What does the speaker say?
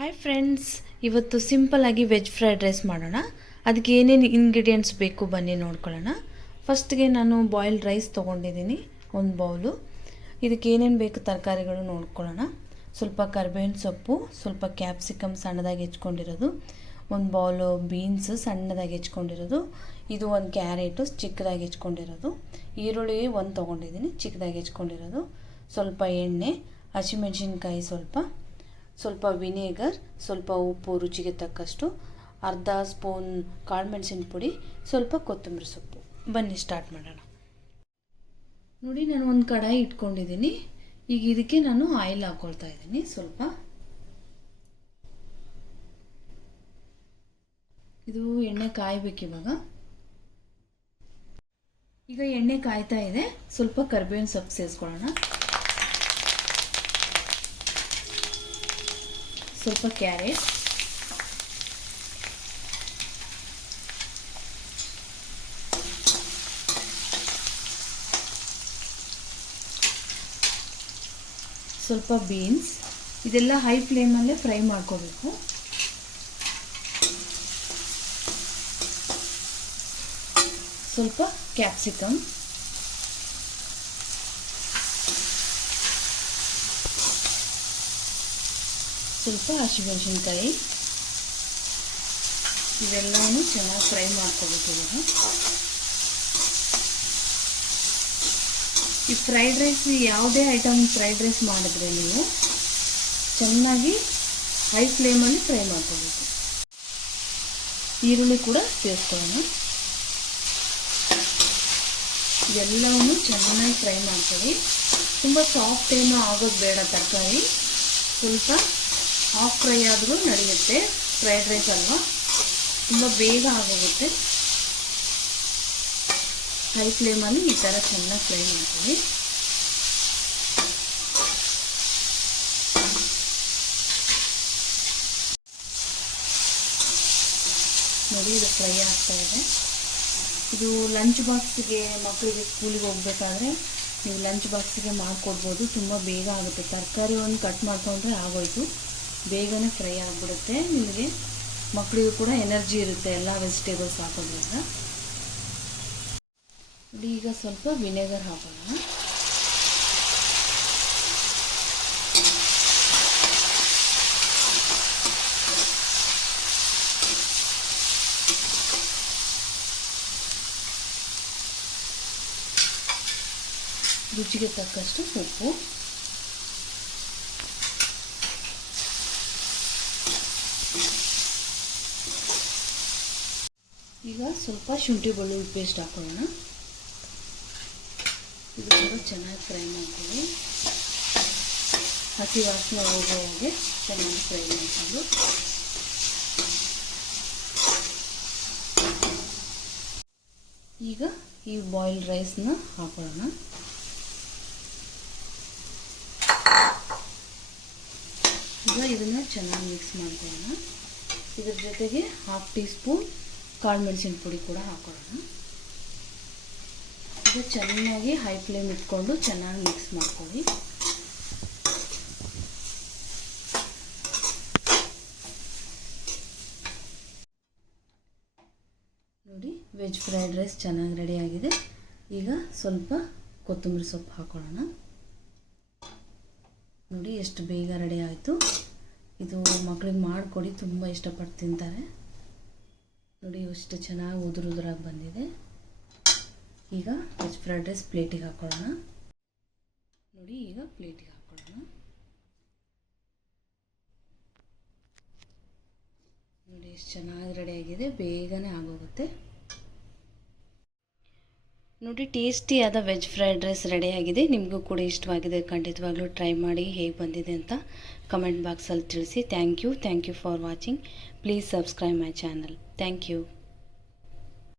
Hi friends, ಇವತ್ತು simple ಆಗಿ veg fried rice ಮಾಡೋಣ. ಅದಕ್ಕೆ ಏನೇನು ಇಂಗ್ರೀಡಿಯೆಂಟ್ಸ್ ಬೇಕು ಬನ್ನಿ ನೋಡ್ಕೊಳ್ಳೋಣ. ಫಸ್ಟ್ಗೆ ನಾನು ಬಾಯ್ಲ್ಡ್ ರೈಸ್ ತೊಗೊಂಡಿದ್ದೀನಿ, ಒಂದು ಬೌಲು. ಇದಕ್ಕೆ ಏನೇನು ಬೇಕು ತರಕಾರಿಗಳು ನೋಡ್ಕೊಳ್ಳೋಣ. ಸ್ವಲ್ಪ ಕರಿಬೇವಿನ ಸೊಪ್ಪು, ಸ್ವಲ್ಪ ಕ್ಯಾಪ್ಸಿಕಮ್ ಸಣ್ಣದಾಗಿ ಹೆಚ್ಕೊಂಡಿರೋದು, ಒಂದು ಬೌಲು ಬೀನ್ಸ್ ಸಣ್ಣದಾಗಿ ಹೆಚ್ಕೊಂಡಿರೋದು, ಇದು ಒಂದು ಕ್ಯಾರೆಟು ಚಿಕ್ಕದಾಗಿ ಹೆಚ್ಕೊಂಡಿರೋದು, ಈರುಳ್ಳಿ ಒಂದು ತೊಗೊಂಡಿದ್ದೀನಿ ಚಿಕ್ಕದಾಗಿ ಹೆಚ್ಕೊಂಡಿರೋದು, ಸ್ವಲ್ಪ ಎಣ್ಣೆ, ಹಸಿಮೆಣಸಿನ್ಕಾಯಿ ಸ್ವಲ್ಪ ವಿನೇಗರ್, ಸ್ವಲ್ಪ ಉಪ್ಪು ರುಚಿಗೆ ತಕ್ಕಷ್ಟು, ಅರ್ಧ ಸ್ಪೂನ್ ಕಾಳುಮೆಣಸಿನ ಪುಡಿ, ಸ್ವಲ್ಪ ಕೊತ್ತಂಬರಿ ಸೊಪ್ಪು. ಬನ್ನಿ ಸ್ಟಾರ್ಟ್ ಮಾಡೋಣ. ನೋಡಿ, ನಾನು ಒಂದು ಕಡಾಯಿ ಇಟ್ಕೊಂಡಿದ್ದೀನಿ. ಈಗ ಇದಕ್ಕೆ ನಾನು ಆಯಿಲ್ ಹಾಕ್ಕೊಳ್ತಾ ಇದ್ದೀನಿ. ಸ್ವಲ್ಪ ಇದು ಎಣ್ಣೆ ಕಾಯಬೇಕು ಈಗ ಎಣ್ಣೆ ಕಾಯ್ತಾ ಇದೆ. ಸ್ವಲ್ಪ ಕರಿಬೇವಿನ ಸೊಪ್ಪು ಸೇರಿಸ್ಕೊಳ್ಳೋಣ, ಸ್ವಲ್ಪ ಕ್ಯಾರೆಟ್, ಸ್ವಲ್ಪ ಬೀನ್ಸ್. ಇದೆಲ್ಲ ಹೈ ಫ್ಲೇಮಲ್ಲೇ ಫ್ರೈ ಮಾಡ್ಕೋಬೇಕು. ಸ್ವಲ್ಪ ಕ್ಯಾಪ್ಸಿಕಮ್, ಸ್ವಲ್ಪ ಹಸಿಮೆಣಸಿನ್ಕಾಯಿ. ಇವೆಲ್ಲವೂ ಚೆನ್ನಾಗಿ ಫ್ರೈ ಮಾಡ್ಕೋಬೇಕು. ಈ ಫ್ರೈಡ್ ರೈಸ್, ಯಾವುದೇ ಐಟಮ್ ಫ್ರೈಡ್ ರೈಸ್ ಮಾಡಿದ್ರೆ ನೀವು ಚೆನ್ನಾಗಿ ಹೈ ಫ್ಲೇಮಲ್ಲಿ ಫ್ರೈ ಮಾಡ್ಕೋಬೇಕು. ಈರುಳ್ಳಿ ಕೂಡ ಸೇರಿಸ್ಕೊಳ್ಳೋಣ. ಇವೆಲ್ಲವೂ ಚೆನ್ನಾಗಿ ಫ್ರೈ ಮಾಡ್ಕೊಳ್ಳಿ. ತುಂಬ ಸಾಫ್ಟ್ ಏನೂ ಆಗೋದು ಬೇಡ ತರಕಾರಿ, ಸ್ವಲ್ಪ ಹಾಫ್ ಫ್ರೈ ಆದರೂ ನಡೆಯುತ್ತೆ. ಫ್ರೈಡ್ ರೈಸ್ ಅಲ್ವಾ, ತುಂಬ ಬೇಗ ಆಗೋಗುತ್ತೆ. ಹೈ ಫ್ಲೇಮಲ್ಲಿ ಈ ಥರ ಚೆನ್ನಾಗಿ ಫ್ರೈ ಮಾಡ್ಕೊಳ್ಳಿ. ನೋಡಿ, ಇದು ಫ್ರೈ ಆಗ್ತಾ ಇದೆ. ಇದು ಲಂಚ್ ಬಾಕ್ಸಿಗೆ, ಮಕ್ಕಳಿಗೆ ಸ್ಕೂಲಿಗೆ ಹೋಗ್ಬೇಕಾದ್ರೆ ನೀವು ಲಂಚ್ ಬಾಕ್ಸಿಗೆ ಮಾಡಿಕೊಡ್ಬೋದು. ತುಂಬ ಬೇಗ ಆಗುತ್ತೆ. ತರಕಾರಿ ಒಂದು ಕಟ್ ಮಾಡ್ಕೊಂಡ್ರೆ ಆಗೋಯ್ತು, ಬೇಗನೆ ಫ್ರೈ ಆಗಿಬಿಡುತ್ತೆ. ನಿಮಗೆ ಮಕ್ಕಳಿಗೂ ಕೂಡ ಎನರ್ಜಿ ಇರುತ್ತೆ ಎಲ್ಲ ವೆಜಿಟೇಬಲ್ಸ್ ಹಾಕೋದ್ರಿಂದ. ನೋಡಿ, ಈಗ ಸ್ವಲ್ಪ ವಿನೆಗರ್ ಹಾಕೋಣ. ರುಚಿಗೆ ತಕ್ಕಷ್ಟು ಉಪ್ಪು, ಈಗ ಸ್ವಲ್ಪ ಶುಂಠಿ ಬೆಳ್ಳುಳ್ಳಿ ಪೇಸ್ಟ್ ಹಾಕೊಳ್ಳೋಣ. ಇದು ಕೂಡ ಚೆನ್ನಾಗಿ ಫ್ರೈ ಮಾಡ್ಕೊಳ್ಳಿ. ಹಸಿ ವಾಸನೆ ಹೋಗೋ ಹಾಗೆ ಚೆನ್ನಾಗಿ ಫ್ರೈ ಮಾಡಿಕೊಂಡು, ಈಗ ಈ ಬಾಯ್ಲ್ಡ್ ರೈಸ್ನ ಹಾಕೊಳ್ಳೋಣ. ಈಗ ಇದನ್ನು ಚೆನ್ನಾಗಿ ಮಿಕ್ಸ್ ಮಾಡ್ಕೊಳ್ಳೋಣ. ಇದ್ರ ಜೊತೆಗೆ ಹಾಫ್ ಟೀ ಸ್ಪೂನ್ ಕಾಳುಮೆಣಸಿನ ಪುಡಿ ಕೂಡ ಹಾಕೊಳ್ಳೋಣ. ಇದು ಚೆನ್ನಾಗಿ ಹೈ ಫ್ಲೇಮ್ ಇಟ್ಕೊಂಡು ಚೆನ್ನಾಗಿ ಮಿಕ್ಸ್ ಮಾಡ್ಕೊಳ್ಳಿ. ನೋಡಿ, ವೆಜ್ ಫ್ರೈಡ್ ರೈಸ್ ಚೆನ್ನಾಗಿ ರೆಡಿಯಾಗಿದೆ. ಈಗ ಸ್ವಲ್ಪ ಕೊತ್ತಂಬರಿ ಸೊಪ್ಪು ಹಾಕೊಳ್ಳೋಣ. ನೋಡಿ, ಎಷ್ಟು ಬೇಗ ರೆಡಿ ಆಯಿತು. ಇದು ಮಕ್ಕಳಿಗೆ ಮಾಡಿಕೊಡಿ, ತುಂಬ ಇಷ್ಟಪಟ್ಟು ತಿಂತಾರೆ. ನೋಡಿ, ಎಷ್ಟು ಚೆನ್ನಾಗಿ ಉದುರಾಗಿ ಬಂದಿದೆ. ಈಗ ವೆಜ್ ಫ್ರೈಡ್ ರೈಸ್ ಪ್ಲೇಟಿಗೆ ಹಾಕೊಳ್ಳೋಣ. ನೋಡಿ, ಈಗ ಪ್ಲೇಟಿಗೆ ಹಾಕೊಳ್ಳೋಣ. ನೋಡಿ, ಎಷ್ಟು ಚೆನ್ನಾಗಿ ರೆಡಿಯಾಗಿದೆ, ಬೇಗನೆ ಆಗೋಗುತ್ತೆ. ನೋಡಿ, ಟೇಸ್ಟಿಯಾದ ವೆಜ್ ಫ್ರೈಡ್ ರೈಸ್ ರೆಡಿಯಾಗಿದೆ. ನಿಮಗೂ ಕೂಡ ಇಷ್ಟವಾಗಿದೆ. ಖಂಡಿತವಾಗ್ಲೂ ಟ್ರೈ ಮಾಡಿ, ಹೇಗೆ ಬಂದಿದೆ ಅಂತ ಕಮೆಂಟ್ ಬಾಕ್ಸಲ್ಲಿ ತಿಳಿಸಿ. Thank you for watching. Please subscribe my channel. Thank you.